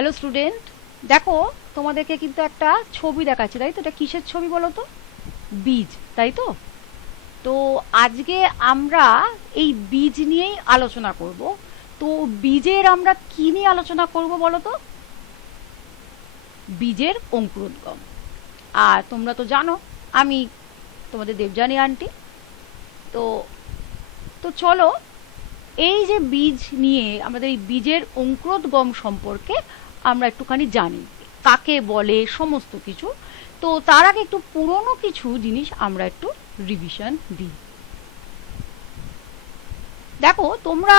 Hello student, দেখো তোমাদেরকে কিন্তু একটা ছবি দেখাচ্ছি, তাই তো? এটা কিসের ছবি বলো তো? বীজ, তাই তো? তো আজকে আমরা এই বীজ নিয়েই আলোচনা করব। তো বীজের আমরা কি নিয়ে আলোচনা করব বলো তো? বীজের অঙ্কুরোদ্গম। আর তোমরা তো জানো আমি তোমাদের দেবযানী আন্টি। তো তো চলো, এই যে বীজ নিয়ে আমাদের এই বীজের অঙ্কুরোদ্গম সম্পর্কে আমরা একটুখানি জানি, কাকে বলে সমস্ত কিছু। তো তার আগে একটু পুরনো কিছু জিনিস আমরা একটু রিভিশন দিই। দেখো তোমরা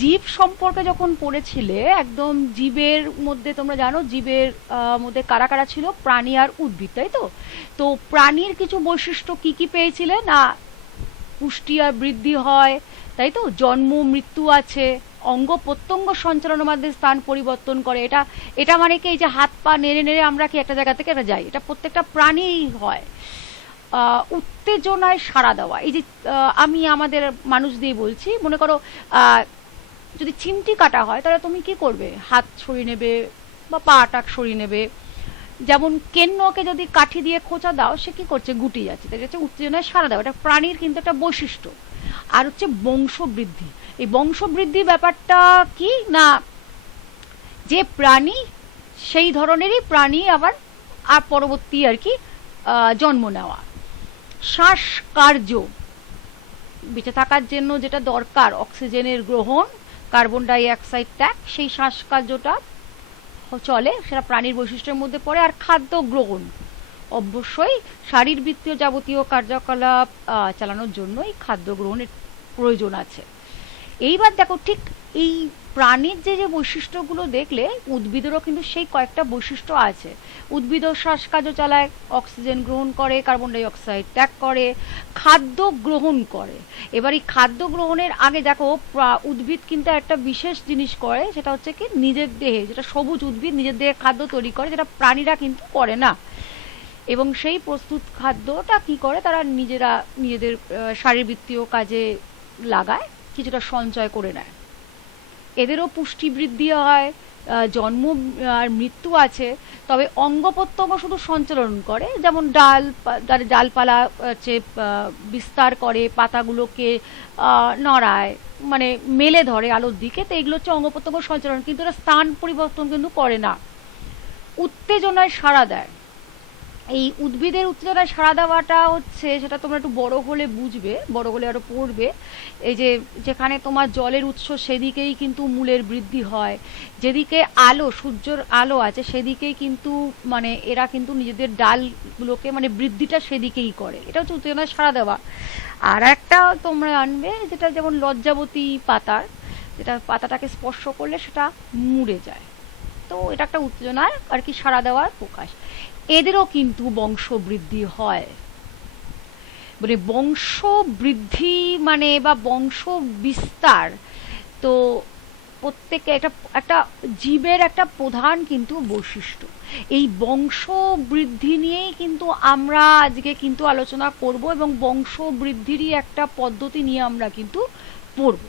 জীব সম্পর্কে যখন পড়েছিলে, একদম জীবের মধ্যে তোমরা জানো জীবের মধ্যে কারা কারা ছিল? প্রাণী আর উদ্ভিদ, তাই তো? তো প্রাণীর কিছু বৈশিষ্ট্য কি কি পেয়েছিলে না? পুষ্টি আর বৃদ্ধি হয়, তাই তো? জন্ম মৃত্যু আছে, অঙ্গ প্রত্যঙ্গ সঞ্চালনের মাধ্যমে স্থান পরিবর্তন করে। এটা এটা মানে কি, এই যে হাত পা নেড়ে নেড়ে আমরা কি একটা জায়গা থেকে একটা যাই, এটা প্রত্যেকটা প্রাণীই হয়। উত্তেজনায় সাড়া দেওয়া, এই যে আমি আমাদের মানুষ দিয়ে বলছি, মনে করো যদি চিমটি কাটা হয় তাহলে তুমি কি করবে? হাত সরিয়ে নেবে বা পাটা সরিয়ে নেবে। যেমন কেন্নকে যদি কাঠি দিয়ে খোঁচা দাও, সে কি করছে? গুটিয়ে যাচ্ছে। তাই হচ্ছে উত্তেজনায় সাড়া দেওয়া, এটা প্রাণীর কিন্তু একটা বৈশিষ্ট্য। আর হচ্ছে বংশবৃদ্ধি। এই বংশবৃদ্ধি ব্যাপারটা কি না, যে প্রাণী সেই ধরনেরই প্রাণী আবার আর পরবর্তী আর কি জন্ম নেওয়া। শ্বাসকার্য, বেঁচে থাকার জন্য যেটা দরকার, অক্সিজেনের গ্রহণ, কার্বন ডাই অক্সাইড ত্যাগ, সেই শ্বাসকার্যটা চলে, সেটা প্রাণীর বৈশিষ্ট্যের মধ্যে পড়ে। আর খাদ্য গ্রহণ, অবশ্যই শারীরবৃত্তীয় যাবতীয় কার্যকলাপ চালানোর জন্যই খাদ্য গ্রহণের প্রয়োজন আছে। এইবার দেখো, ঠিক এই প্রাণীর যে যে বৈশিষ্ট্যগুলো দেখলে, উদ্ভিদেরও কিন্তু সেই কয়েকটা বৈশিষ্ট্য আছে। উদ্ভিদও শ্বাসকার্য চালায়, অক্সিজেন গ্রহণ করে, কার্বন ডাই অক্সাইড ত্যাগ করে, খাদ্য গ্রহণ করে। এবার এই খাদ্য গ্রহণের আগে দেখো, উদ্ভিদ কিন্তু একটা বিশেষ জিনিস করে, সেটা হচ্ছে কি নিজের দেহে, যেটা সবুজ উদ্ভিদ নিজের দেহে খাদ্য তৈরি করে, যেটা প্রাণীরা কিন্তু করে না। এবং সেই প্রস্তুত খাদ্যটা কি করে, তারা নিজেরা নিজেদের শারীরবৃত্তীয় কাজে লাগায়, কিছুটা সঞ্চয় করে নেয়। এদেরও পুষ্টি বৃদ্ধি হয়, জন্ম আর মৃত্যু আছে। তবে অঙ্গ প্রত্যঙ্গ শুধু সঞ্চালন করে, যেমন ডালপালা হচ্ছে বিস্তার করে, পাতাগুলোকে নড়ায়, মানে মেলে ধরে আলোর দিকে। তো এগুলো হচ্ছে অঙ্গ প্রত্যঙ্গ সঞ্চালন, কিন্তু এরা স্থান পরিবর্তন কিন্তু করে না। উত্তেজনায় সাড়া দেয়। এই উদ্ভিদের উত্তেজনায় সাড়া দেওয়াটা হচ্ছে, সেটা তোমরা একটু বড় হলে বুঝবে, বড় হলে আরো পড়বে। এই যে যেখানে তোমার জলের উৎস, সেদিকেই কিন্তু মূলের বৃদ্ধি হয়। যেদিকে আলো, সূর্যের আলো আছে, সেদিকেই কিন্তু মানে এরা কিন্তু নিজেদের ডালগুলোকে মানে বৃদ্ধিটা সেদিকেই করে। এটা হচ্ছে উত্তেজনায় সাড়া দেওয়া। আর একটা তোমরা আনবে, যেটা যেমন লজ্জাবতী পাতার, যেটা পাতাটাকে স্পর্শ করলে সেটা মুড়ে যায়। তো এটা একটা উত্তেজনার আর কি সাড়া দেওয়ার প্রকাশ। এদেরও কিন্তু বংশ বৃদ্ধি হয়। মানে বংশ বৃদ্ধি মানে বা বংশ বিস্তার, তো প্রত্যেকে একটা একটা জীবের একটা প্রধান কিন্তু বৈশিষ্ট্য। এই বংশ বৃদ্ধি নিয়েই কিন্তু আমরা আজকে কিন্তু আলোচনা করব, এবং বংশ বৃদ্ধিরই একটা পদ্ধতি নিয়ে আমরা কিন্তু পড়ব।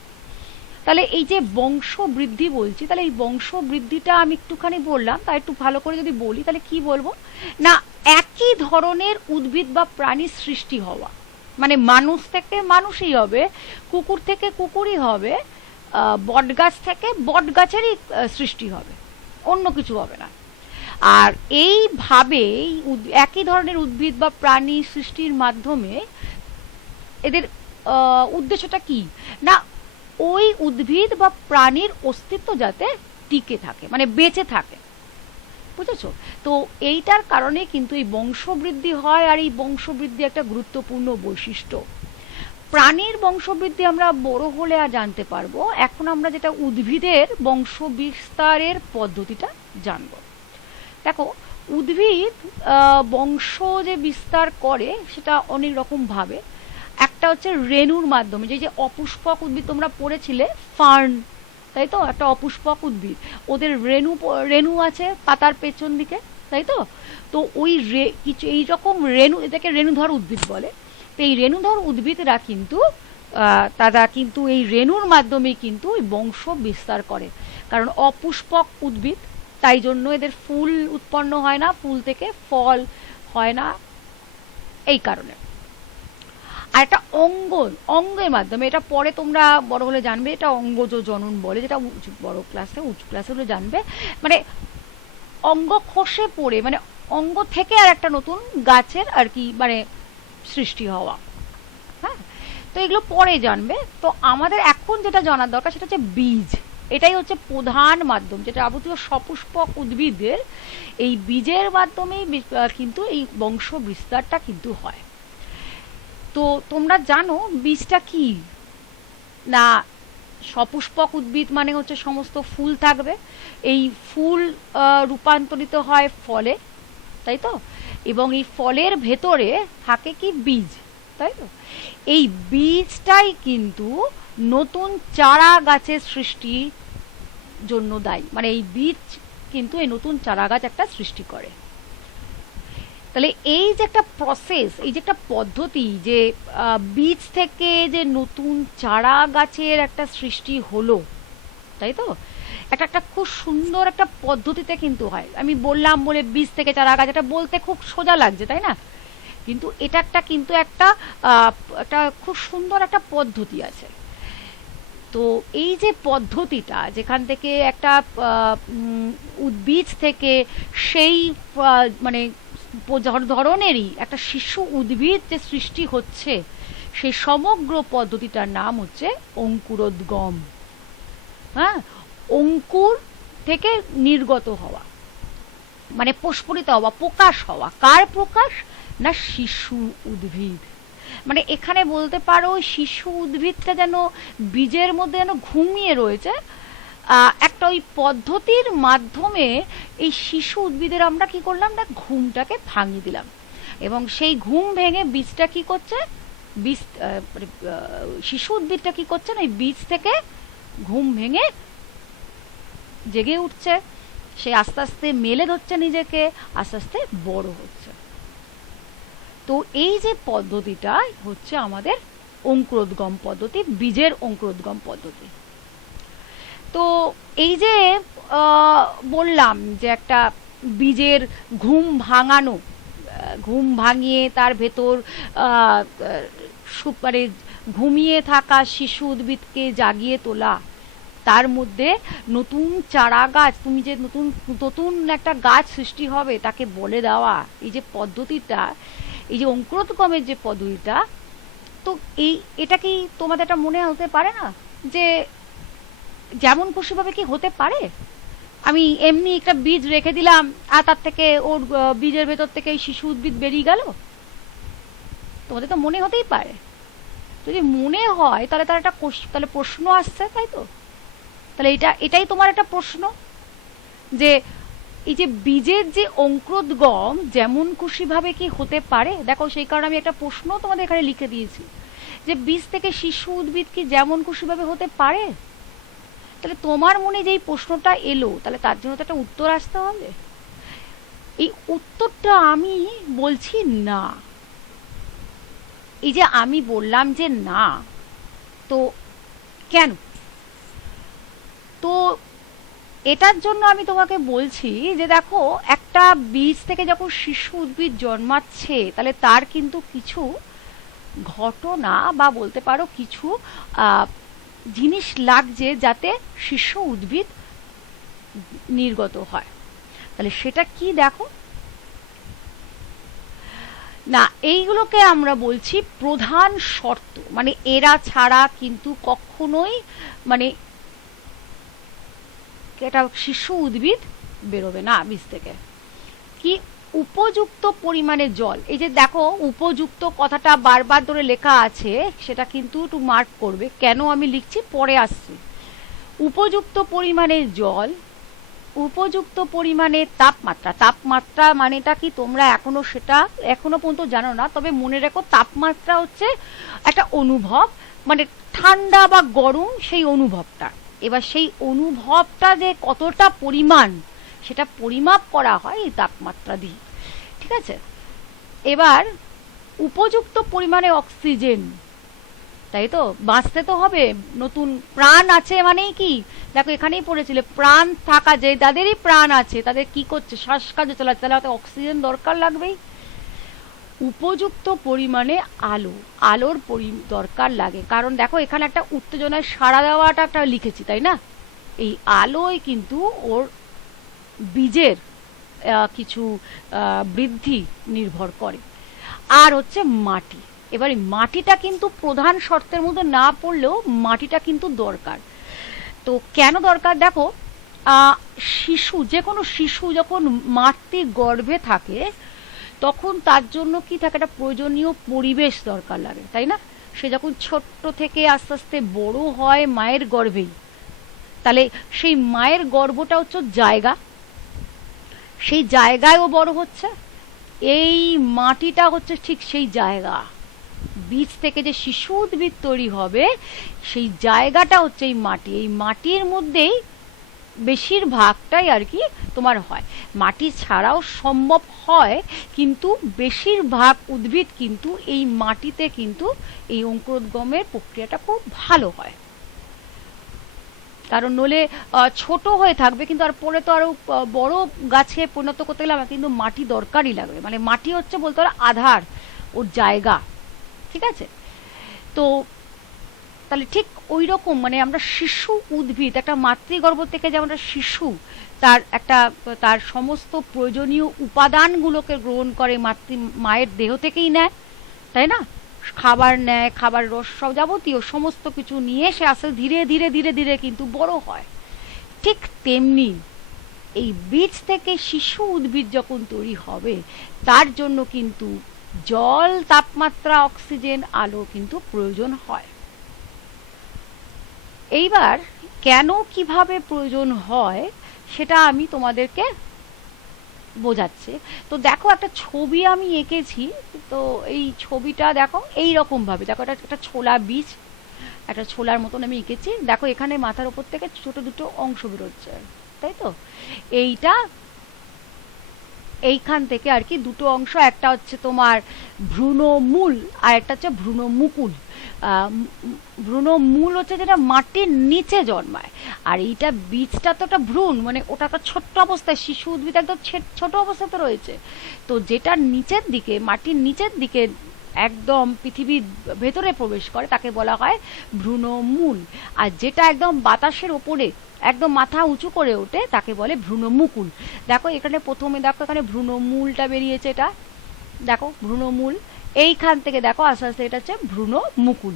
তাহলে এই যে বংশ বৃদ্ধি বলছি, তাহলে এই বংশ বৃদ্ধিটা আমি একটুখানি বললাম, তাই একটু ভালো করে যদি বলি তাহলে কি বলবো না, একই ধরনের উদ্ভিদ বা প্রাণীর সৃষ্টি হওয়া। মানে মানুষ থেকে মানুষই হবে, কুকুর থেকে কুকুরই হবে, বটগাছ থেকে বটগাছেরই সৃষ্টি হবে, অন্য কিছু হবে না। আর এইভাবে একই ধরনের উদ্ভিদ বা প্রাণী সৃষ্টির মাধ্যমে এদের উদ্দেশ্যটা কি না, ওই উদ্ভিদ বা প্রাণীর অস্তিত্ব যাতে টিকে থাকে, মানে বেঁচে থাকে, বুঝেছো? তো এইটার কারণে কিন্তু এই বংশবৃদ্ধি হয়। আর এই বংশবৃদ্ধি একটা গুরুত্বপূর্ণ বৈশিষ্ট্য। প্রাণীর বংশবৃদ্ধি আমরা বড় হলে আর জানতে পারবো। এখন আমরা যেটা উদ্ভিদের বংশ বিস্তারের পদ্ধতিটা জানবো। দেখো, উদ্ভিদ বংশ যে বিস্তার করে সেটা অনেক রকম ভাবে। একটা হচ্ছে রেণুর মাধ্যমে, যে যে অপুষ্পক উদ্ভিদ তোমরা পড়েছিলে, ফার্ন, তাই তো? একটা অপুষ্পক উদ্ভিদ, ওদের রেণু রেণু আছে পাতার পেছন দিকে, তাই তো? তো ওই কিছু এইরকম রেণু, এটাকে রেণুধর উদ্ভিদ বলে। তো এই রেণুধর উদ্ভিদরা কিন্তু তারা কিন্তু এই রেণুর মাধ্যমে কিন্তু বংশ বিস্তার করে। কারণ অপুষ্পক উদ্ভিদ, তাই জন্য এদের ফুল উৎপন্ন হয় না, ফুল থেকে ফল হয় না, এই কারণে। আর একটা অঙ্গের মাধ্যমে, এটা পরে তোমরা বড় হলে জানবে, এটা অঙ্গজ জনন বলে, যেটা বড় ক্লাসে উঁচু ক্লাসে হলে জানবে। মানে অঙ্গ খসে পড়ে, মানে অঙ্গ থেকে আর একটা নতুন গাছের আর কি মানে সৃষ্টি হওয়া। হ্যাঁ, তো এগুলো পরে জানবে। তো আমাদের এখন যেটা জানার দরকার সেটা হচ্ছে বীজ। এটাই হচ্ছে প্রধান মাধ্যম, যেটা যাবতীয় সপুষ্পক উদ্ভিদের এই বীজের মাধ্যমেই কিন্তু এই বংশ বিস্তারটা কিন্তু হয়। তো তোমরা জানো বীজটা কি না? সপুষ্পক উদ্ভিদ মানে হচ্ছে সমস্ত ফুল থাকবে, এই ফুল রূপান্তরিত হয় ফলে, তাই তো? এবং এই ফলের ভেতরে থাকে কি বীজ, তাই তো? এই বীজটাই কিন্তু নতুন চারা গাছের সৃষ্টির জন্য দায়ী। মানে এই বীজ কিন্তু এই নতুন চারা গাছ একটা সৃষ্টি করে। তাহলে এই যে একটা প্রসেস, এই যে একটা পদ্ধতি, যে বীজ থেকে যে নতুন চারা গাছের একটা সৃষ্টি হলো, তাই তো? একটা খুব সুন্দর একটা পদ্ধতিতে কিন্তু হয়। আমি বললাম বলে বীজ থেকে চারা গাছ, এটা বলতে খুব সোজা লাগছে, তাই না? কিন্তু এটা কিন্তু একটা খুব সুন্দর একটা পদ্ধতি আছে। তো এই যে পদ্ধতিটা, যেখান থেকে একটা উদ্ভিদ থেকে সেই মানে ধরনেরই একটা শিশু উদ্ভিদ যে সৃষ্টি হচ্ছে, সেই সমগ্র পদ্ধতিটার নাম হচ্ছে অঙ্কুরোদ্গম। হ্যাঁ, অঙ্কুর থেকে নির্গত হওয়া, মানে প্রস্ফুটিত হওয়া, প্রকাশ হওয়া। কার প্রকাশ? না, শিশু উদ্ভিদ। মানে এখানে বলতে পারো শিশু উদ্ভিদটা যেন বীজের মধ্যে যেন ঘুমিয়ে রয়েছে। একটা ওই পদ্ধতির মাধ্যমে এই শিশু উদ্ভিদের আমরা কি করলাম না, ঘুমটাকে ভাঙিয়ে দিলাম। এবং সেই ঘুম ভেঙে বীজটা কি করছে, বীজ শিশু উদ্ভিদটা কি করছে না, এই বীজ থেকে ঘুম ভেঙে জেগে উঠছে, সে আস্তে আস্তে মেলে ধরছে নিজেকে, আস্তে আস্তে বড় হচ্ছে। তো এই যে পদ্ধতিটা হচ্ছে আমাদের অঙ্কুরোদ্গম পদ্ধতি, বীজের অঙ্কুরোদ্গম পদ্ধতি। তো এই যে বললাম যে একটা বীজের ঘুম ভাঙানো, ঘুম ভাঙিয়ে তার ভেতর মানে ঘুমিয়ে থাকা শিশু উদ্ভিদকে জাগিয়ে তোলা, তার মধ্যে নতুন চারা গাছ, তুমি যে নতুন নতুন একটা গাছ সৃষ্টি হবে তাকে বলে দেওয়া, এই যে পদ্ধতিটা, এই যে অঙ্কুরোদ্গমের যে পদ্ধতিটা, তো এটা কি তোমাদের একটা মনে হতে পারে না যে যেমন খুশিভাবে কি হতে পারে? আমি এমনি একটা বীজ রেখে দিলাম আর তার থেকে ওর বীজের ভেতর থেকে এই শিশু উদ্ভিদ বেরিয়ে গেল। তোমাদের তো মনে হতেই পারে। যদি মনে হয় তাহলে তার একটা তাহলে প্রশ্ন আসছে, তাই তো? তাহলে এটাই তোমার একটা প্রশ্ন, যে এই যে বীজের যে অঙ্কুরোদ্গম যেমন খুশিভাবে কি হতে পারে। দেখো, সেই কারণে আমি একটা প্রশ্ন তোমাদের এখানে লিখে দিয়েছি, যে বীজ থেকে শিশু উদ্ভিদ কি যেমন খুশিভাবে হতে পারে। তাহলে তোমার মনে যেই প্রশ্নটা এলো, তাহলে তার জন্য তো একটা উত্তর আসতে হবে। এই উত্তরটা আমি বলছি না। এই যে আমি বললাম যে না, তো কেন? তো এটার জন্য আমি তোমাকে বলছি যে দেখো, একটা বীজ থেকে যখন শিশু উদ্ভিদ জন্মাচ্ছে, তাহলে তার কিন্তু কিছু ঘটনা বা বলতে পারো কিছু জিনিস লাগছে যাতে শিশু উদ্ভিদ নির্গত হয়। তাহলে সেটা কি দেখো না, এইগুলোকে আমরা বলছি প্রধান শর্ত। মানে এরা ছাড়া কিন্তু কখনোই মানে এটা শিশু উদ্ভিদ বেরোবে না বীজ থেকে। কি? উপযুক্ত পরিমাণে জল। এই যে দেখো, উপযুক্ত কথাটা বারবার ধরে লেখা আছে, সেটা কিন্তু একটু মার্ক করবে। কেন আমি লিখছি পরে আসছি। উপযুক্ত পরিমাণে জল, উপযুক্ত পরিমাণে তাপমাত্রা। তাপমাত্রা মানেটা কি তোমরা এখনো পর্যন্ত জানো না, তবে মনে রেখো তাপমাত্রা হচ্ছে একটা অনুভব, মানে ঠান্ডা বা গরম সেই অনুভবটা। এবার সেই অনুভবটা যে কতটা পরিমাণ, সেটা পরিমাপ করা হয় এই তাপমাত্রা দিয়ে, ঠিক আছে? এবার উপযুক্ত পরিমাণে অক্সিজেন, তাই তো, বাঁচতে তো হবে, নতুন প্রাণ আছে মানেই কি, দেখো এখানেই পড়েছিল প্রাণ থাকা, যে যাদেরই প্রাণ আছে তাদের কি করছে, শ্বাসকার্য চালাচ্ছে, তাহলে হয়তো অক্সিজেন দরকার লাগবেই। উপযুক্ত পরিমাণে আলোর দরকার লাগে, কারণ দেখো এখানে একটা উত্তেজনায় সাড়া দেওয়াটা একটা লিখেছি, তাই না? এই আলোয় কিন্তু ওর বীজের কিছু বৃদ্ধি নির্ভর করে। আর হচ্ছে মাটি, এবারে মাটিটা কিন্তু প্রধান শর্তের মধ্যে না পড়লেও মাটিটা কিন্তু দরকার। তো কেন দরকার দেখো, শিশু, যে কোনো শিশু যখন মাতৃ গর্ভে থাকে তখন তার জন্য কি থাকে, একটা প্রয়োজনীয় পরিবেশ দরকার লাগে, তাই না? সে যখন ছোট্ট থেকে আস্তে আস্তে বড় হয় মায়ের গর্ভেই, তাহলে সেই মায়ের গর্ভটা হচ্ছে জায়গা, সেই জায়গায়ও বড় হচ্ছে। এই মাটিটা হচ্ছে ঠিক সেই জায়গা, বীজ থেকে যে শিশু উদ্ভিদ তৈরি হবে সেই জায়গাটা হচ্ছে এই মাটি। এই মাটির মধ্যেই বেশিরভাগটাই আর কি তোমার হয়, মাটি ছাড়াও সম্ভব হয়, কিন্তু বেশিরভাগ উদ্ভিদ কিন্তু এই মাটিতে কিন্তু এই অঙ্কুরোদ্গমের প্রক্রিয়াটা খুব ভালো হয়। কারণ নলে ছোট হয়ে থাকবে, কিন্তু আর পরে তো আরো বড় গাছে পরিণত করতে গেলে আমার কিন্তু মাটি দরকারই লাগবে, মানে মাটি হচ্ছে বলতে পারো আধার, ওর জায়গা, ঠিক আছে? তো তাহলে ঠিক ওই রকম মানে আমরা শিশু উদ্ভিদ, একটা মাতৃগর্ভ থেকে যেমন একটা শিশু তার সমস্ত প্রয়োজনীয় উপাদানগুলোকে গ্রহণ করে মায়ের দেহ থেকেই নেয়, তাই না? খাবার নেয়, খাবার রস সব যাবতীয় সমস্ত কিছু নিয়ে সে আসলে ধীরে ধীরে ধীরে ধীরে কিন্তু বড় হয়। ঠিক তেমনি এই বীজ থেকে শিশু উদ্ভিদ যখন তৈরি হবে তার জন্য কিন্তু জল, তাপমাত্রা, অক্সিজেন, আলো কিন্তু প্রয়োজন হয়। এইবার কেন কিভাবে প্রয়োজন হয় সেটা আমি তোমাদেরকে বোঝাচ্ছি। তো দেখো একটা ছবি আমি এঁকেছি, তো এই ছবিটা দেখো এই রকম ভাবে, দেখো এটা একটা ছোলা বীজ, একটা ছোলার মতন আমি এঁকেছি। দেখো এখানে মাথার উপর থেকে ছোট দুটো অংশ বেরোচ্ছে, তাই তো? এইটা এইখান থেকে আর কি দুটো অংশ, একটা হচ্ছে তোমার ভ্রূণমূল আর একটা হচ্ছে ভ্রূণমুকুল। ভ্রূণমূল হচ্ছে যেটা মাটির নিচে জন্মায়, আর এইটা বীজটা তো একটা ভ্রূণ, মানে ওটা একটা ছোট্ট অবস্থায়, শিশু উদ্ভিদ একদম ছোট অবস্থাতে রয়েছে। তো যেটা নিচের দিকে, মাটির নিচের দিকে একদম পৃথিবীর ভেতরে প্রবেশ করে তাকে বলা হয় ভ্রূণমূল, আর যেটা একদম বাতাসের ওপরে একদম মাথা উঁচু করে ওঠে তাকে বলে ভ্রূণমুকুল। দেখো এখানে প্রথমে দেখো এখানে ভ্রূণমূলটা বেরিয়েছে, এটা দেখো ভ্রূণমূল, এইখান থেকে দেখো আস্তে আস্তে এটা হচ্ছে ভ্রূণমুকুল।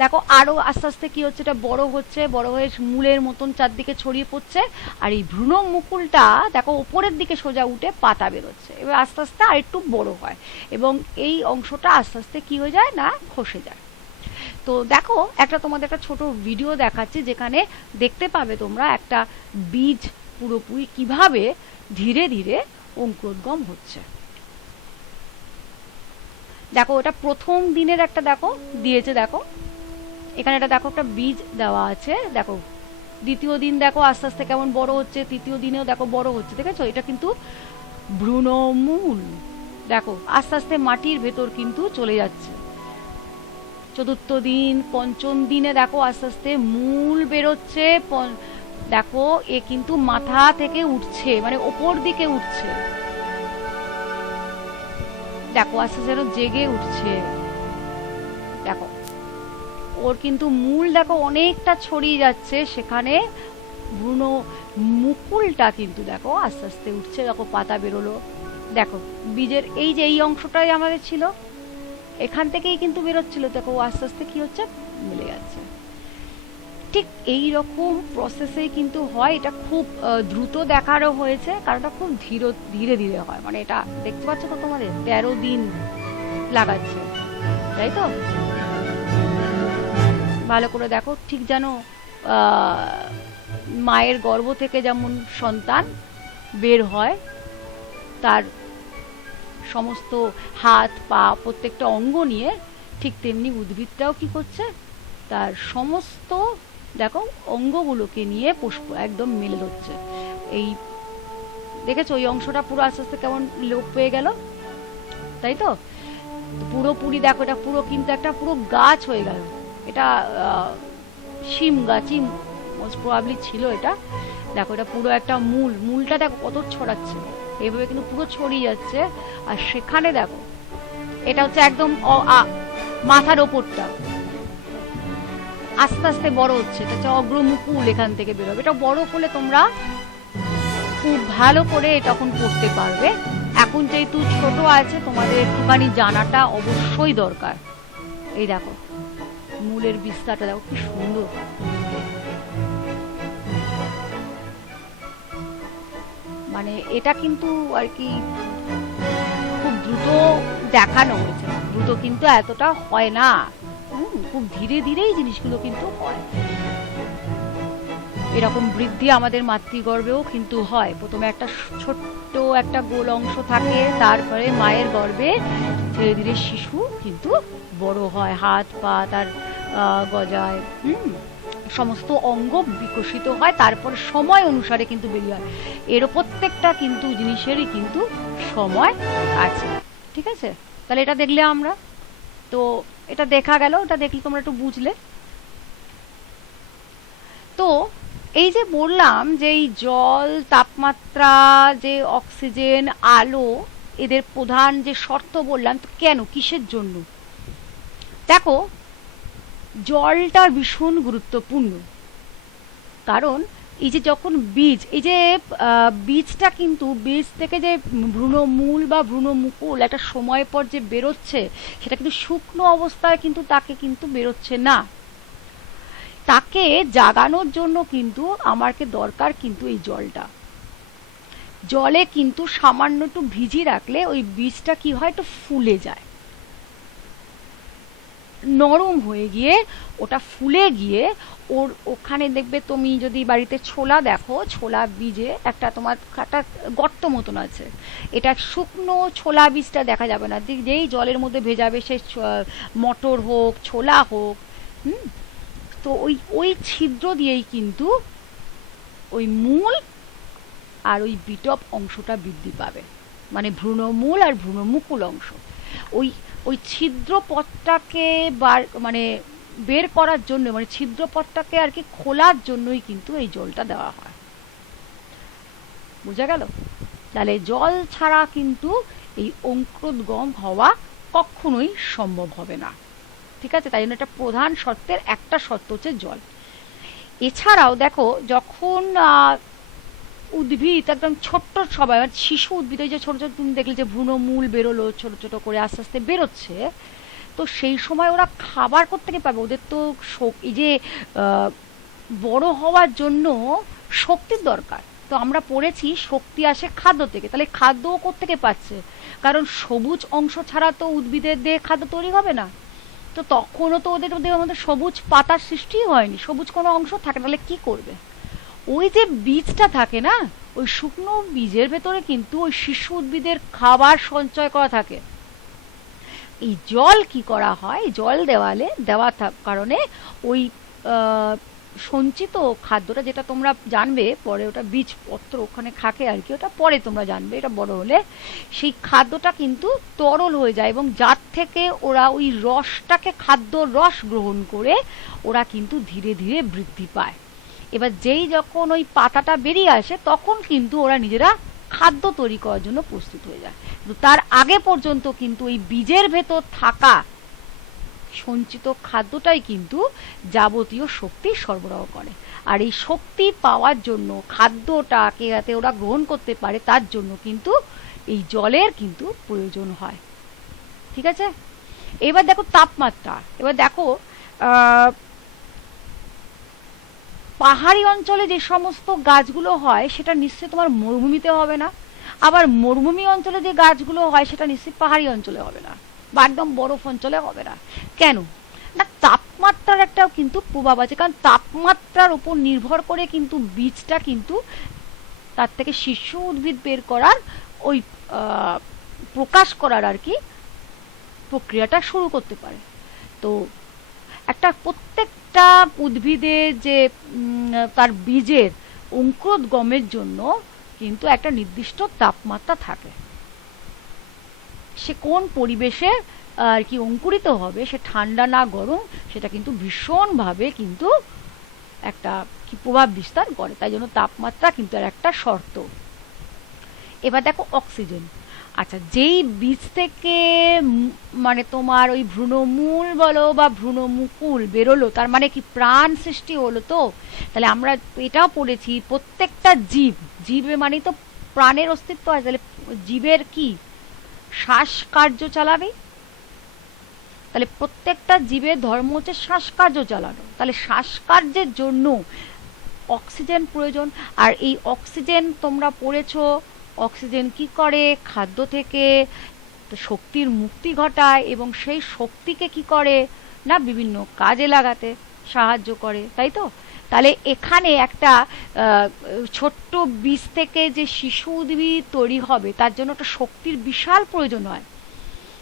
দেখো আরো আস্তে আস্তে কি হচ্ছে, এটা বড় হচ্ছে, বড় হয়ে মূলের মতন চারদিকে ছড়িয়ে পড়ছে, আর এই ভ্রূণমুকুলটা দেখো উপরের দিকে সোজা উঠে পাতা বেরোচ্ছে, এবার আস্তে আস্তে আর একটু বড় হয় এবং এই অংশটা আস্তে আস্তে কি হয়ে যায় না খসে যায়। তো দেখো একটা তোমাদের একটা ছোট ভিডিও দেখাচ্ছি, যেখানে দেখতে পাবে তোমরা একটা বীজ পুরোপুরি কিভাবে ধীরে ধীরে অঙ্কুরোদ্গম হচ্ছে। দেখো এটা প্রথম দিনের একটা দেখো দিয়েছে, দেখো এখানে এটা দেখো একটা বীজ দেওয়া আছে, দেখো দ্বিতীয় দিন দেখো আস্তে আস্তে কেমন বড় হচ্ছে, তৃতীয় দিনেও দেখো বড় হচ্ছে, দেখেছো? এটা কিন্তু ভ্রূণমূল, দেখো আস্তে আস্তে মাটির ভেতর কিন্তু চলে যাচ্ছে। চতুর্থ দিন, পঞ্চম দিনে দেখো আস্তে আস্তে মূল বেরোচ্ছে, দেখো এ কিন্তু মাথা থেকে উঠছে, মানে ওপর দিকে উঠছে, দেখো আস্তে যেন জেগে উঠছে, দেখো ওর কিন্তু মূল দেখো অনেকটা ছড়িয়ে যাচ্ছে, সেখানে ভ্রূণ মুকুলটা কিন্তু দেখো আস্তে আস্তে উঠছে, দেখো পাতা বেরোলো, দেখো বীজের এই যে এই অংশটাই আমাদের ছিল, এখান থেকেই কিন্তু বেরোচ্ছিল, দেখো আস্তে আস্তে কি হচ্ছে মিলে যাচ্ছে। ঠিক এই রকম প্রসেসে কিন্তু হয়, এটা খুব দ্রুত দেখারও হয়েছে, কারণ এটা খুব ধীরে ধীরে হয়, মানে এটা দেখতে পাচ্ছ তো তোমাদের 13 দিন লাগাচ্ছে, তাই তো? ভালো করে দেখো, ঠিক যেন মায়ের গর্ভ থেকে যেমন সন্তান বের হয়, তার সমস্ত হাত পা প্রত্যেকটা অঙ্গ নিয়ে, ঠিক তেমনি উদ্ভিদটাও কি করছে, তার সমস্ত দেখো অঙ্গগুলোকে নিয়ে পুষ্প একদম মেলে ধরছে। এই দেখেছো ওই অংশটা পুরো আস্তে আস্তে কেমন লোপ পেয়ে গেল, তাই তো? পুরোপুরি দেখো এটা পুরো কিন্তু একটা পুরো গাছ হয়ে গেল, এটা শিম গাছই মোস্ট প্রবাবলি ছিল এটা। দেখো এটা পুরো একটা মূলটা দেখো কত ছড়াচ্ছে, এইভাবে কিন্তু পুরো ছড়িয়ে যাচ্ছে। আর সেখানে দেখো এটা হচ্ছে একদম মাথার ওপরটা আস্তে আস্তে বড় হচ্ছে, এটা হচ্ছে অগ্রমুকুল, এখান থেকে বেরোবে। এটা বড় হলে তোমরা খুব ভালো করে তখন করতে পারবে। এখন যেহেতু ছোট আছে, তোমাদের একটুখানি জানাটা অবশ্যই দরকার। এই দেখো মূলের বিস্তারটা দেখো কি সুন্দর। মানে এটা কিন্তু আর কি খুব দ্রুত দেখানো হয়েছে, দ্রুত কিন্তু এতটা হয় না, খুব ধীরে ধীরেই জিনিসগুলো কিন্তু হয়। এরকম বৃদ্ধি আমাদের মাতৃগর্ভেও কিন্তু হয়। প্রথমে একটা ছোট্ট একটা গোল অংশ থাকে, তারপরে মায়ের গর্ভে ধীরে ধীরে শিশু কিন্তু বড় হয়, হাত পা তার গজায়, সমস্ত অঙ্গ বিকশিত হয়, তারপর সময় অনুসারে কিন্তু বেরিয়ে হয়। এর প্রত্যেকটা কিন্তু জিনিসেরই কিন্তু সময় আছে, ঠিক আছে? তাহলে এটা দেখলে আমরা, তো এটা দেখা গেল, এটা দেখলে তোমরা একটু বুঝলে। তো এই যে বললাম যে এই জল, তাপমাত্রা, যে অক্সিজেন, আলো, এদের প্রধান যে শর্ত বললাম, তো কেন, কিসের জন্য? দেখো জলটা ভীষণ গুরুত্বপূর্ণ, কারণ এই যে যখন বীজ, এই যে বীজটা কিন্তু, বীজ থেকে যে ভ্রূণমূল বা ভ্রূণমুকুল একটা সময় পর যে বেরোচ্ছে, সেটা কিন্তু শুকনো অবস্থায় কিন্তু তাকে কিন্তু বেরোচ্ছে না। তাকে জাগানোর জন্য কিন্তু আমাকে দরকার কিন্তু এই জলটা। জলে কিন্তু সামান্য একটু ভিজিয়ে রাখলে ওই বীজটা কি হয়, একটু ফুলে যায়, নরম হয়ে গিয়ে ওটা ফুলে গিয়ে ওর ওখানে দেখবে, তুমি যদি বাড়িতে ছোলা দেখো, ছোলা বীজে একটা তোমার একটা গর্ত মতন আছে। এটা শুকনো ছোলা বীজটা দেখা যাবে না, যেই জলের মধ্যে ভেজাবে, সে মটর হোক, ছোলা হোক, তো ওই ওই ছিদ্র দিয়েই কিন্তু ওই মূল আর ওই বিটপ অংশটা বৃদ্ধি পাবে, মানে ভ্রূণমূল আর ভ্রূণমুকুল অংশ। ওই ওই ছিদ্রপথটাকে মানে বের করার জন্য, মানে ছিদ্রপথটাকে আর কি খোলার জন্যই কিন্তু এই জলটা দেওয়া হয়। বুঝা গেল? তাহলে জল ছাড়া কিন্তু এই অঙ্কুরোদ্গম হওয়া কখনোই সম্ভব হবে না, ঠিক আছে? তাই জন্য এটা প্রধান শর্তের একটা শর্ত হচ্ছে জল। এছাড়াও দেখো, যখন উদ্ভিদ একদম ছোট্ট, সবাই শিশু উদ্ভিদ, যে ছোট ছোট তুমি দেখলে যে ভ্রূণমূল বেরোলো, ছোট ছোট করে আস্তে আস্তে বেরোচ্ছে, তো সেই সময় ওরা খাবার কোত্থেকে পাবে? ওদের তো এই যে বড় হওয়ার জন্য শক্তির দরকার। তো আমরা পড়েছি শক্তি আসে খাদ্য থেকে, তাহলে খাদ্যও কোত্থেকে পাচ্ছে? কারণ সবুজ অংশ ছাড়া তো উদ্ভিদের দেহে খাদ্য তৈরি হবে না। তো তখনও তো ওদের আমাদের সবুজ পাতার সৃষ্টি হয়নি, সবুজ কোনো অংশ থাকে, তাহলে কি করবে? ওই যে বীজটা থাকে না, ওই শুকনো বীজের ভেতরে কিন্তু ওই শিশু উদ্ভিদের খাবার সঞ্চয় করা থাকে। এই জল কি করা হয়, জল দেওয়া কারণে ওই সঞ্চিত খাদ্যটা, যেটা তোমরা জানবে পরে, ওটা বীজপত্র ওখানে থাকে আর কি, ওটা পরে তোমরা জানবে এটা বড় হলে, সেই খাদ্যটা কিন্তু তরল হয়ে যায়, এবং যার থেকে ওরা ওই রসটাকে, খাদ্য রস গ্রহণ করে ওরা কিন্তু ধীরে ধীরে বৃদ্ধি পায়। এবার যেই যখন ওই পাতাটা বেরিয়ে আসে, তখন কিন্তু ওরা নিজেরা খাদ্য তৈরি করার জন্য প্রস্তুত হয়ে যায়। কিন্তু তার আগে পর্যন্ত কিন্তু ওই বীজের ভেতর থাকা সঞ্চিত খাদ্যটাই কিন্তু যাবতীয় শক্তি সরবরাহ করে। আর এই শক্তি পাওয়ার জন্য, খাদ্যটাকে যাতে ওরা গ্রহণ করতে পারে, তার জন্য কিন্তু এই জলের কিন্তু প্রয়োজন হয়, ঠিক আছে? এবার দেখো তাপমাত্রা। এবার দেখো পাহাড়ি অঞ্চলে যে সমস্ত গাছগুলো হয়, সেটা নিশ্চয়ই তোমার মরুভূমিতে হবে না। আবার মরুভূমি অঞ্চলে যে গাছগুলো হয়, সেটা নিশ্চয়ই পাহাড়ি অঞ্চলে হবে না, বা একদম বরফ অঞ্চলে হবে না। কেন না? তাপমাত্রার একটা কিন্তু প্রভাব আছে, কারণ তাপমাত্রার উপর নির্ভর করে কিন্তু বীজটা কিন্তু তার থেকে শিশু উদ্ভিদ বের করার, ওই প্রকাশ করার আর কি প্রক্রিয়াটা শুরু করতে পারে। তো একটা প্রত্যেকটা উদ্ভিদের যে তার বীজের অঙ্কুরোদ্গমের জন্য কিন্তু একটা নির্দিষ্ট তাপমাত্রা থাকে। সে কোন পরিবেশে আর কি অঙ্কুরিত হবে, সে ঠান্ডা না গরম, সেটা কিন্তু ভীষণভাবে কিন্তু একটা কি প্রভাব বিস্তার করে। তাই জন্য তাপমাত্রা কিন্তু আর একটা শর্ত। এবার দেখো অক্সিজেন। আচ্ছা, যেই বীজ থেকে মানে তোমার ওই ভ্রূণমূল বলো বা ভ্রূণমুকুল বেরোলো, তার মানে কি প্রাণ সৃষ্টি হলো। তো তাহলে আমরা এটাও পড়েছি প্রত্যেকটা জীব, জীবে মানে তো প্রাণের অস্তিত্ব আছে, তাহলে জীবের কি শ্বাস কার্য চালাবে। তাহলে প্রত্যেকটা জীবের ধর্ম হচ্ছে শ্বাসকার্য চালানো। তাহলে শ্বাসকার্যের জন্য অক্সিজেন প্রয়োজন। আর এই অক্সিজেন তোমরা পড়েছো, অক্সিজেন কি করে, খাদ্য থেকে শক্তির মুক্তি ঘটায় এবং সেই শক্তিকে কি করে না বিভিন্ন কাজে লাগাতে সাহায্য করে, তাই তো। তাহলে এখানে একটা ছোট্ট বীজ থেকে যে শিশু উদ্ভিদ তৈরি হবে, তার জন্য একটা শক্তির বিশাল প্রয়োজন হয়।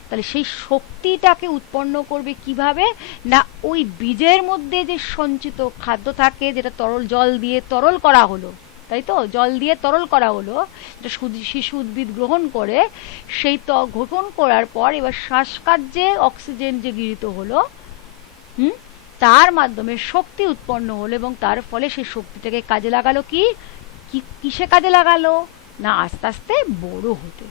তাহলে সেই শক্তিটাকে উৎপন্ন করবে কিভাবে না, ওই বীজের মধ্যে যে সঞ্চিত খাদ্য থাকে, যেটা তরল জল দিয়ে তরল করা হলো, তাই তো, জল দিয়ে তরল করা হলো, যেটা শিশু উদ্ভিদ গ্রহণ করে, সেই গ্রহণ করার পর এবার শ্বাসকার্যে অক্সিজেন যে গৃহীত হলো, তার মাধ্যমে শক্তি উৎপন্ন হলো এবং তার ফলে সেই শক্তিটাকে কাজে লাগালো কি, কিসে কাজে লাগালো না আস্তে আস্তে বড় হতে,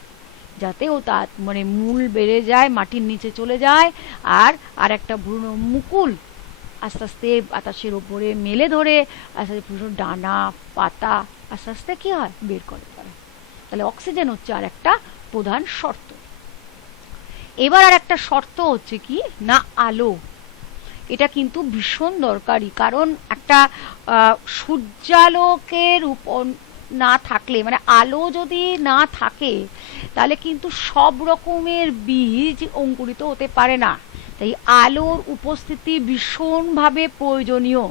যাতে ও তার মানে মূল বেড়ে যায়, মাটির নিচে চলে যায়, আর একটা ভ্রূণমুকুল আস্তে আস্তে বাতাসের ওপরে মেলে ধরে আস্তে আস্তে পুরো ডানা পাতা আস্তে আস্তে কি হয় বের করে পড়ে। তাহলে অক্সিজেন হচ্ছে আর একটা প্রধান শর্ত। এবার আর একটা শর্ত হচ্ছে কি না আলো। এটা কিন্তু ভীষণ দরকারি, কারণ একটা সূর্যালোকের উপর না থাকলে, মানে আলো যদি না থাকে, তাহলে কিন্তু সব রকমের বীজ অঙ্কুরিত হতে পারে না। তাই আলোর উপস্থিতি ভীষণভাবে প্রয়োজনীয়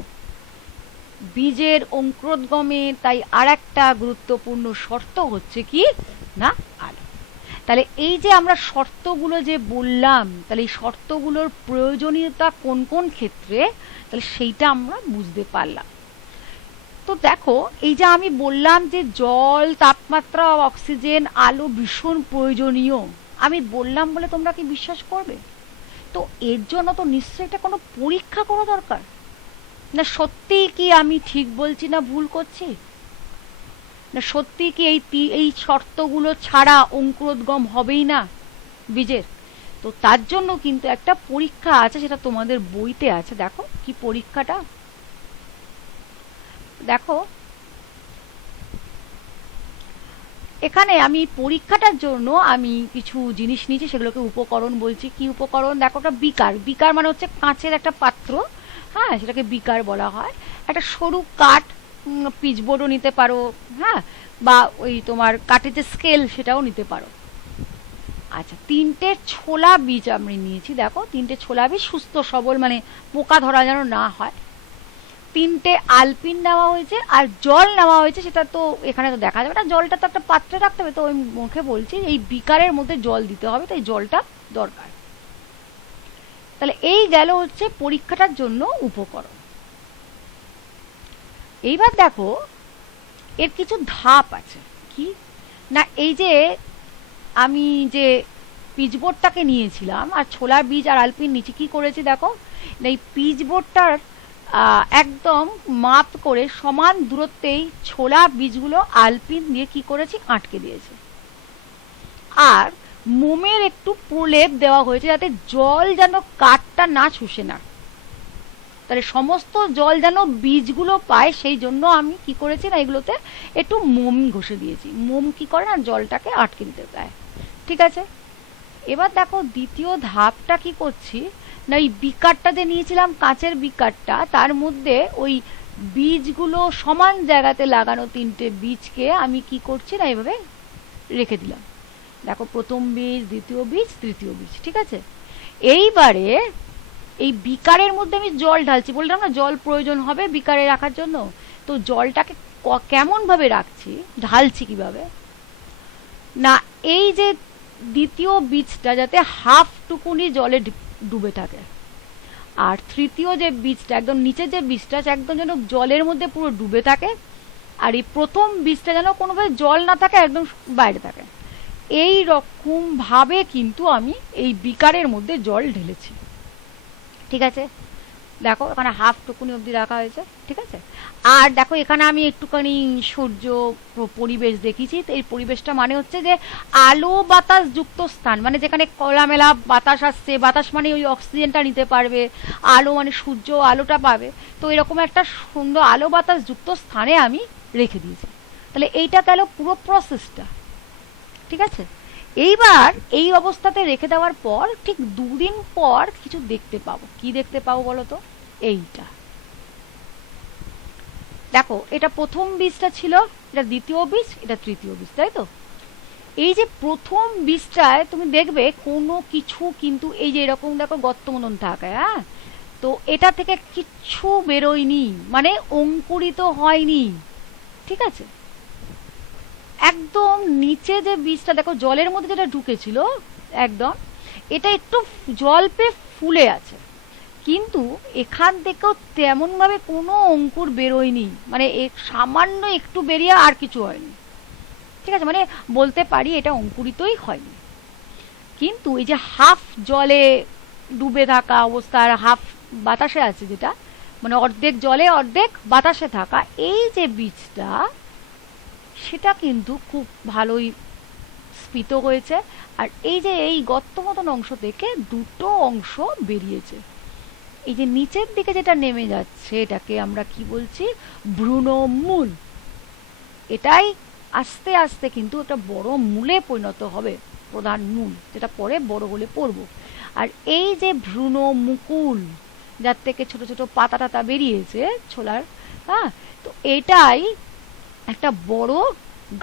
বীজের অঙ্কুরোদ্গমে। তাই আর একটা গুরুত্বপূর্ণ শর্ত হচ্ছে কি না আলো। তাহলে এই যে আমরা শর্তগুলো যে বললাম, তাহলে এই শর্তগুলোর প্রয়োজনীয়তা কোন কোন ক্ষেত্রে, তাহলে সেইটা আমরা বুঝতে পারলাম। তো দেখো, এই যে আমি বললাম যে জল, তাপমাত্রা, অক্সিজেন, আলো ভীষণ প্রয়োজনীয়, আমি বললাম বলে তোমরা কি বিশ্বাস করবে? তো এর জন্য তো নিশ্চয়ই একটা কোনো পরীক্ষা করা দরকার না। সত্যি কি আমি ঠিক বলছি না ভুল করছি, না সত্যি কি এই শর্তগুলো ছাড়া অঙ্কুরোদ্গম হবেই না বীজের? তো তার জন্য কিন্তু একটা পরীক্ষা আছে, সেটা তোমাদের বইতে আছে। দেখো কি পরীক্ষাটা, দেখো এখানে আমি পরীক্ষাটার জন্য আমি কিছু জিনিস নিয়েছি, সেগুলোকে উপকরণ বলছি। কি উপকরণ? দেখো, একটা বিকার। বিকার মানে হচ্ছে কাঁচের একটা পাত্র, হ্যাঁ, সেটাকে বিকার বলা হয়। একটা সরু কাঠ, পিচবোর্ডও নিতে পারো, হ্যাঁ, বা ওই তোমার কাঠের যে স্কেল সেটাও নিতে পারো। আচ্ছা, 3টে ছোলা বীজ আমি নিয়েছি। দেখো, 3টে ছোলা বীজ, সুস্থ সবল, মানে পোকা ধরা যেন না হয়। 3টে আলপিন নেওয়া হয়েছে, আর জল নেওয়া হয়েছে। সেটা তো এখানে তো দেখা যাবে না, জলটা তো একটা পাত্রে রাখতে হবে, তো ওই মুখে বলছি এই বিকারের মধ্যে জল দিতে হবে, তাই জলটা দরকার। তাহলে এই গেল হচ্ছে পরীক্ষাটার জন্য উপকরণ। এইবার দেখো এর কিছু ধাপ আছে। কি না, এই যে আমি যে পিচবোর্ডটাকে নিয়েছিলাম আর ছোলার বীজ আর আলপিন নিচে কি করেছি দেখো, এই পিচবোর্ডটার একদম মাপ করে সমান দূরত্বেই ছোলা বীজগুলো আলপিন দিয়ে কি করেছি আটকে দিয়েছি। আর মোমের একটু প্রলেপ দেওয়া হয়েছে, যাতে জল যেন কাঠটা না শুষে না, তাহলে সমস্ত জল যেন বীজগুলো পায়, সেই জন্য আমি কি করেছি না এগুলোতে একটু মোম ঘষে দিয়েছি। মোম কি করে না জলটাকে আটকে দিতে দেয়। ঠিক আছে, এবার দেখো দ্বিতীয় ধাপটা কি করছি না, এই বিকারটা যে নিয়েছিলাম কাঁচের বিকারটা, তার মধ্যে ওই বীজগুলো সমান জায়গাতে লাগানো 3টে বীজকে আমি কি করছি না এভাবে রেখে দিলাম। দেখো, প্রথম বীজ, দ্বিতীয় বীজ, তৃতীয় বীজ। ঠিক আছে, এইবারে এই বিকারের মধ্যে আমি জল ঢালছি। বললাম না জল প্রয়োজন হবে বিকারে রাখার জন্য, তো জলটাকে কেমন ভাবে রাখছি, ঢালছি কিভাবে না, এই যে দ্বিতীয় বীজটা যাতে হাফ টুকুনি জলে ডুবে থাকে, আর তৃতীয় যে বীজটা একদম নিচের যে বীজটা একদম যেন জলের মধ্যে পুরো ডুবে থাকে, আর এই প্রথম বীজটা যেন কোনোভাবে জল না থাকে, একদম বাইরে থাকে। এই রকম ভাবে কিন্তু আমি এই বিকারের মধ্যে জল ঢেলেছি। ঠিক আছে, দেখো এখানে হাফ টুকুনি অবধি রাখা হয়েছে। ঠিক আছে, আর দেখো এখানে আমি একটুখানি সূর্য পরিবেশ দেখিয়েছি। তো এই পরিবেশটা মানে হচ্ছে যে আলো বাতাস যুক্ত স্থান, মানে যেখানে খোলামেলা বাতাস আসছে, বাতাস মানে ওই অক্সিজেনটা নিতে পারবে, আলো মানে সূর্য আলোটা পাবে। তো এরকম একটা সুন্দর আলো বাতাস যুক্ত স্থানে আমি রেখে দিয়েছি। তাহলে এইটা গেল পুরো প্রসেসটা। ঠিক আছে, এইবার এই অবস্থাতে রেখে দেওয়ার পর ঠিক 2 দিন পর কিছু দেখতে পাবো। কি দেখতে পাবো বলো তো? এইটা দেখো, এটা প্রথম বীজটা ছিল, এটা দ্বিতীয় বীজ, এটা তৃতীয় বীজ, তাই তো? এই যে প্রথম বীজটায় তুমি দেখবে কোনো কিছু কিন্তু এই যে এরকম দেখো গর্ত মতন থাকে, হ্যাঁ, তো এটা থেকে কিচ্ছু বেরোয়নি, মানে অঙ্কুরিত হয়নি। ঠিক আছে, একদম নিচে যে বীজটা দেখো জলের মধ্যে যেটা ঢুকেছিল একদম, এটা একটু জল পেয়ে ফুলে আছে, কিন্তু এখান থেকেও তেমন ভাবে কোনো অঙ্কুর বেরোয়নি, মানে সামান্য একটু বেরিয়ে আর কিছু হয়নি। ঠিক আছে, মানে বলতে পারি এটা অঙ্কুরিতই হয়নি। কিন্তু এই যে হাফ জলে ডুবে থাকা অবস্থা আর হাফ বাতাসে আছে, যেটা মানে অর্ধেক জলে অর্ধেক বাতাসে থাকা এই যে বীজটা, সেটা কিন্তু খুব ভালোই স্ফীত হয়েছে। আর এই যে এই গর্ত মতন অংশ থেকে দুটো অংশ বেরিয়েছে। এই যে নিচের দিকে যেটা নেমে যাচ্ছে এটাকে আমরা কি বলছি? ভ্রূণমূল। এটাই আস্তে আস্তে কিন্তু একটা বড় মূলে পরিণত হবে, প্রধান মূল, যেটা পরে বড় হলে পড়ব। আর এই যে ভ্রূণমুকুল, যার থেকে ছোট ছোট পাতা টাতা বেরিয়েছে ছোলার, হ্যাঁ, তো এটাই একটা বড়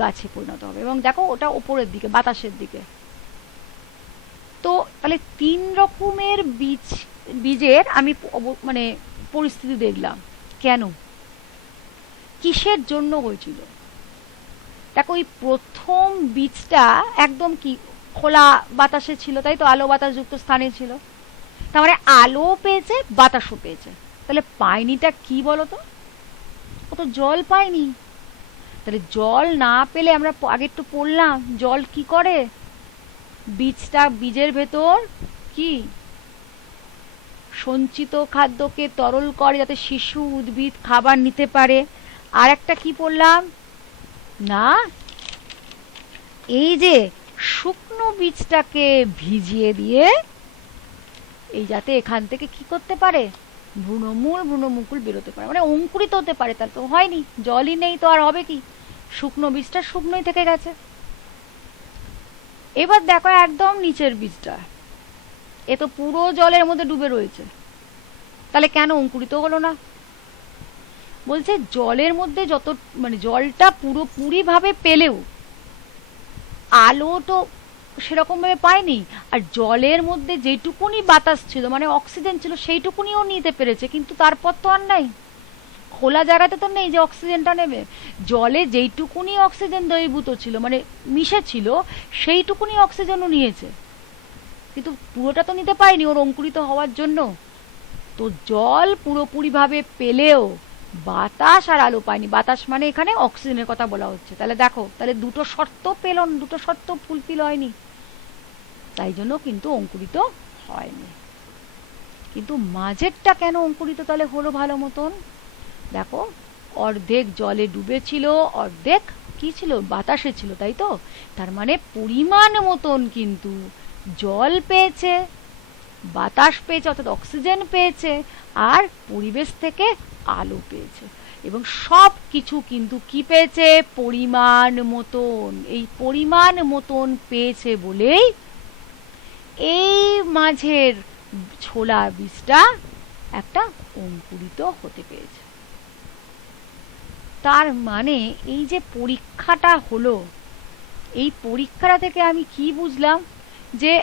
গাছে পরিণত হবে। এবং দেখো ওটা ওপরের দিকে বাতাসের দিকে। তো তাহলে 3 রকমের বীজের আমি মানে পরিস্থিতি দেখলাম। কেন, কিসের জন্য হয়েছিল? দেখো ওই প্রথম বীজটা একদম কি খোলা বাতাসে ছিল, তাই তো? আলো বাতাস যুক্ত স্থানে ছিল, তার মানে আলো পেয়েছে বাতাসও পেয়েছে। তাহলে পায়নিটা কি বলতো? ও তো জল পায়নি। তাহলে জল না পেলে আমরা আগে একটু পড়লাম জল কি করে, বীজের ভেতর কি সঞ্চিত খাদ্যকে তরল করে যাতে শিশু উদ্ভিদ খাবার নিতে পারে। আর একটা কি পড়লাম না, এই যে শুকনো বীজটাকে ভিজিয়ে দিয়ে এই যাতে এখান থেকে কি করতে পারে, ভ্রূণমুকুল বেরোতে পারে, মানে অঙ্কুরিত হতে পারে। তার তো হয়নি, জলই নেই, তো আর হবে কি? শুকনো বীজটা শুকনোই থেকে গেছে। এবার দেখো একদম নিচের বীজটা, এ তো পুরো জলের মধ্যে ডুবে রয়েছে, তাহলে কেন অঙ্কুরিত হলো না? বলছে জলের মধ্যে যত মানে জলটা পুরোপুরি ভাবে পেলেও আলো তো সেরকম ভাবে পায়নি। আর জলের মধ্যে যেটুকুনি বাতাস ছিল মানে অক্সিজেন ছিল সেইটুকুনিও নিতে পেরেছে, কিন্তু তারপর তো আর নাই, খোলা জায়গাতে তো নেই যে অক্সিজেনটা নেবে। জলে যেইটুকুনি অক্সিজেন দ্রবীভূত ছিল মানে মিশে ছিল সেইটুকুনি অক্সিজেনও নিয়েছে, কিন্তু পুরোটা তো নিতে পারেনি ওর অঙ্কুরিত হওয়ার জন্য। তো জল পুরোপুরি ভাবে পেলেও বাতাস আর আলো পায়নি। বাতাস মানে এখানে অক্সিজেনের কথা বলা হচ্ছে। তাহলে দেখো, তাহলে দুটো শর্ত পেল, দুটো শর্ত ফুলফিল হয়নি, তাই জন্য কিন্তু অঙ্কুরিত হয়নি। কিন্তু মাঝেরটা কেন অঙ্কুরিত তাহলে হলো ভালো মতন? দেখো, অর্ধেক জলে ডুবেছিল, অর্ধেক কি ছিল, বাতাসে ছিল, তাই তো? তার মানে পরিমাণ মতন কিন্তু জল পেয়েছে, বাতাস পেয়েছে অর্থাৎ অক্সিজেন পেয়েছে, আর পরিবেশ থেকে আলো পেয়েছে, এবং সব কিছু কিন্তু কি পেয়েছে, পরিমাণ মতন। এই পরিমাণ মতন পেয়েছে বলেই এই মাঝের ছোলা বীজটা একটা অঙ্কুরিত হতে পেরেছে। তার মানে এই যে পরীক্ষাটা হলো, এই পরীক্ষাটা থেকে আমি কি বুঝলাম, যে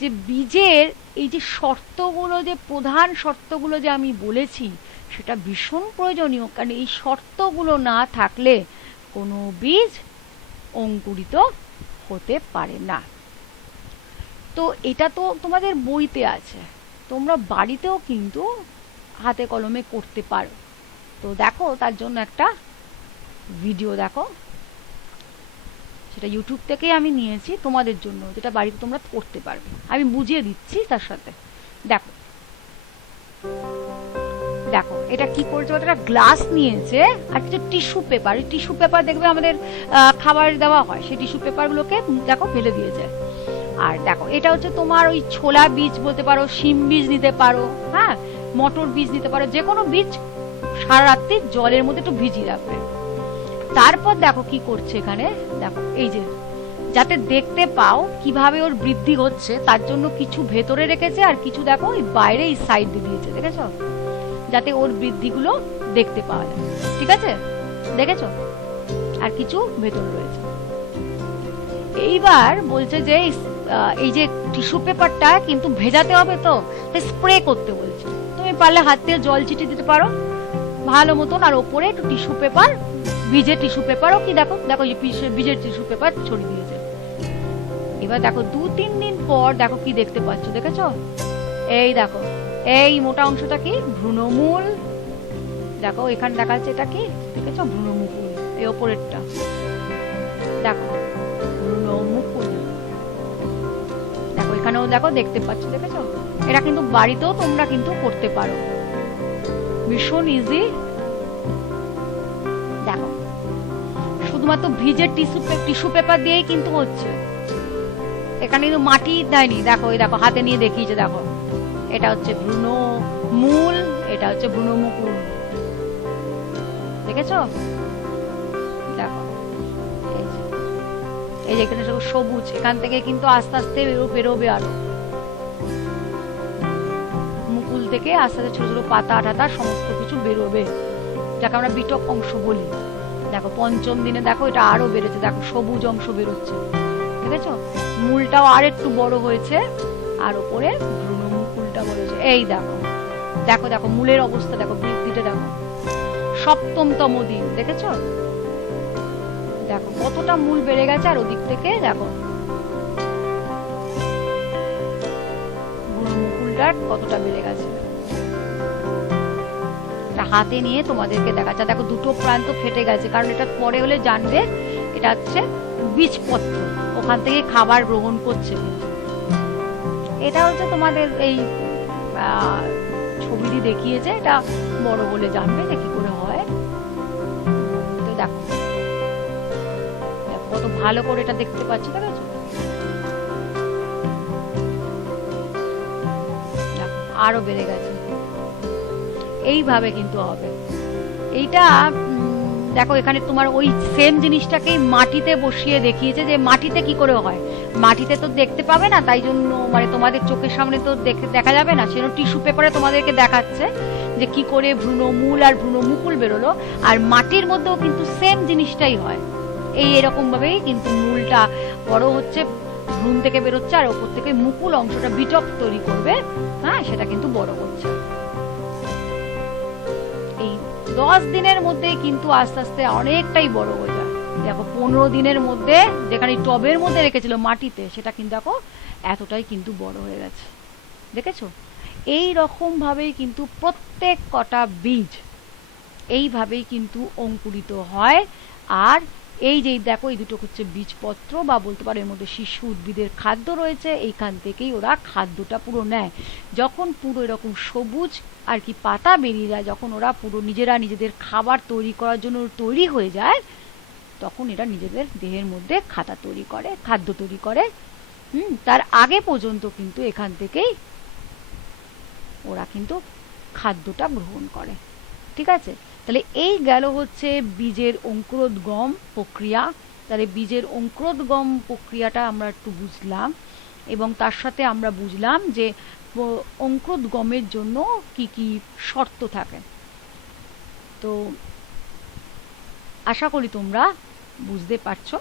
যে বীজের এই যে শর্তগুলো, যে প্রধান শর্তগুলো যে আমি বলেছি, সেটা ভীষণ প্রয়োজনীয়। কারণ এই শর্তগুলো না থাকলে কোনো বীজ অঙ্কুরিত হতে পারে না। তো এটা তো তোমাদের বইতে আছে, তোমরা বাড়িতেও কিন্তু হাতে কলমে করতে পারো। তো দেখো, তার জন্য একটা ভিডিও দেখো, সেটা ইউটিউব থেকেই আমি নিয়েছি তোমাদের জন্য, যেটা বাড়িতে তোমরা করতে পারবে, আমি বুঝিয়ে দিচ্ছি তার সাথে। দেখো দেখো এটা কি করছে, একটা গ্লাস নিয়েছে আর কিছু টিস্যু পেপার। এই টিস্যু পেপার দেখবে আমাদের খাবার দেওয়া হয়, সেই টিস্যু পেপারগুলোকে দেখো ফেলে দিয়েছে। আর দেখো এটা হচ্ছে তোমার ওই ছোলা বীজ বলতে পারো, শিম বীজ নিতে পারো, হ্যাঁ মটর বীজ নিতে পারো, যে কোনো বীজ সারা রাত্রি জলের মধ্যে একটু ভিজিয়ে রাখবে। তারপর দেখো কি করছে এখানে, দেখো এই যে যাতে দেখতে পাও কিভাবে ওর বৃদ্ধি হচ্ছে, তার জন্য কিছু ভেতরে রেখেছে আর কিছু দেখো ওই বাইরে এই সাইড দিয়ে দিয়েছে, দেখেছো, যাতে ওর বৃদ্ধিগুলো দেখতে পাওয়া যায়। ঠিক আছে, দেখেছো, আর কিছু ভেতরে রয়েছে। এইবার বলছে যে এই যে টিস্যু পেপারটা কিন্তু ভেজাতে হবে, তো স্প্রে করতে বলছে। তুমি পারলে হাত দিয়ে জল ছিটিয়ে দিতে পারো ভালো মতন, আর ওপরে একটু টিস্যু পেপার, বীজের টিস্যু পেপারও কি দেখো দেখো বীজের টিস্যু পেপার ছড়িয়ে দিয়েছে। এবার দেখো 2-3 দিন পর দেখো কি দেখতে পাচ্ছ, দেখেছো, এই দেখো এই মোটা অংশটা কি ভ্রূণমূল, দেখো এখানে দেখা যাচ্ছে এটা কি, দেখেছো ভ্রূণমুকুল, এই ওপরেরটা দেখো ভ্রূণমুকুল, দেখো এখানেও দেখো দেখতে পাচ্ছ, দেখেছো। এটা কিন্তু বাড়িতেও তোমরা কিন্তু করতে পারো, ভীষণ ইজি। দেখো শুধুমাত্র ভিজের টিস্যু পেপার দিয়েই কিন্তু হচ্ছে, এখানে কিন্তু মাটি দেয়নি। দেখো এই দেখো হাতে নিয়ে দেখিয়েছে, দেখো এটা হচ্ছে ভ্রূণমূল, এটা হচ্ছে ভ্রূণমুকুল, দেখেছো। দেখো এই যে এখানে সব সবুজ, এখান থেকে কিন্তু আস্তে আস্তে বেরোবে, আরো মুকুল থেকে আস্তে আস্তে ছোট ছোট পাতা টাতা সমস্ত কিছু বেরোবে, যাকে আমরা বিটক অংশ বলি। দেখো 5ম দিনে দেখো এটা আরো বেড়েছে, দেখো সবুজ অংশ বেরোচ্ছে, দেখেছো, মূলটাও আর একটু বড় হয়েছে, আর উপরে ভ্রূণমুকুলটা বড় হয়েছে। এই দেখো দেখো দেখো মূলের অবস্থা দেখো, বৃদ্ধিটা দেখো 7তম দিন, দেখেছো, দেখো কতটা মূল বেড়ে গেছে, আর ওদিক থেকে দেখো ভ্রূণমুকুলটা কতটা বেড়ে গেছে। হাতে নিয়ে তোমাদেরকে দেখাচ্ছে, দেখো দুটো প্রান্ত ফেটে গেছে, কারণ এটা পরে হলে জানবে এটা হচ্ছে বীজপত্র, ওখান থেকে খাবার গ্রহণ করছে। এটা হচ্ছে তোমাদের এই ছবিটি দেখিয়েছে, এটা বড় বলে জানবে যে কি করে হয়। তো দেখো কত ভালো করে এটা দেখতে পাচ্ছি, দেখেছো, আরো বেড়ে গেছে। এইভাবে কিন্তু হবে এইটা। দেখো এখানে তোমার ওই সেম জিনিসটাকেই মাটিতে বসিয়ে দেখিয়েছে, যে মাটিতে কি করে হয়, মাটিতে তো দেখতে পাবে না, তাই জন্য মানে তোমাদের চোখের সামনে তো দেখা যাবে না, সেজন্য টিস্যু পেপারে তোমাদেরকে দেখাচ্ছে যে কি করে ভ্রূণমূল আর ভ্রূণমুকুল বেরোলো। আর মাটির মধ্যেও কিন্তু সেম জিনিসটাই হয়, এরকম ভাবেই কিন্তু মূলটা বড় হচ্ছে, ভ্রূণ থেকে বেরোচ্ছে, আর ওপর থেকে মুকুল অংশটা বিটক তৈরি করবে, হ্যাঁ সেটা কিন্তু বড় হচ্ছে। 10 দিনের মধ্যে কিন্তু আস্তে আস্তে অনেকটাই বড় হয়ে যায়। দেখো 15 দিনের মধ্যে যেখানে টবের মধ্যে রেখেছিল মাটিতে, সেটা কিন্তু দেখো এতটাই কিন্তু বড় হয়ে গেছে, দেখেছো। এই রকম ভাবেই কিন্তু প্রত্যেক কটা বীজ এইভাবেই কিন্তু অঙ্কুরিত হয়। আর এই যে দেখো এই দুটো হচ্ছে বীজপত্র, বা বলতে পারো এর মধ্যে শিশু উদ্ভিদের খাদ্য রয়েছে, এইখান থেকেই ওরা খাদ্যটা পুরো নেয়। যখন পুরো এরকম সবুজ আর কি পাতা বেরিয়ে যায়, যখন ওরা পুরো নিজেরা নিজেদের খাবার তৈরি করার জন্য তৈরি হয়ে যায়, তখন এরা নিজেদের দেহের মধ্যে খাদ্য তৈরি করে। তার আগে পর্যন্ত কিন্তু এখান থেকেই ওরা কিন্তু খাদ্যটা গ্রহণ করে। ঠিক আছে, তাহলে এই গেল হচ্ছে বীজের অঙ্কুরোদ্গম প্রক্রিয়া। তাহলে বীজের অঙ্কুরোদ্গম প্রক্রিয়াটা আমরা একটু বুঝলাম, এবং তার সাথে আমরা বুঝলাম যে অঙ্কুরোদ্গমের জন্য কি কি শর্ত থাকে। তো আশা করি তোমরা বুঝতে পারছো।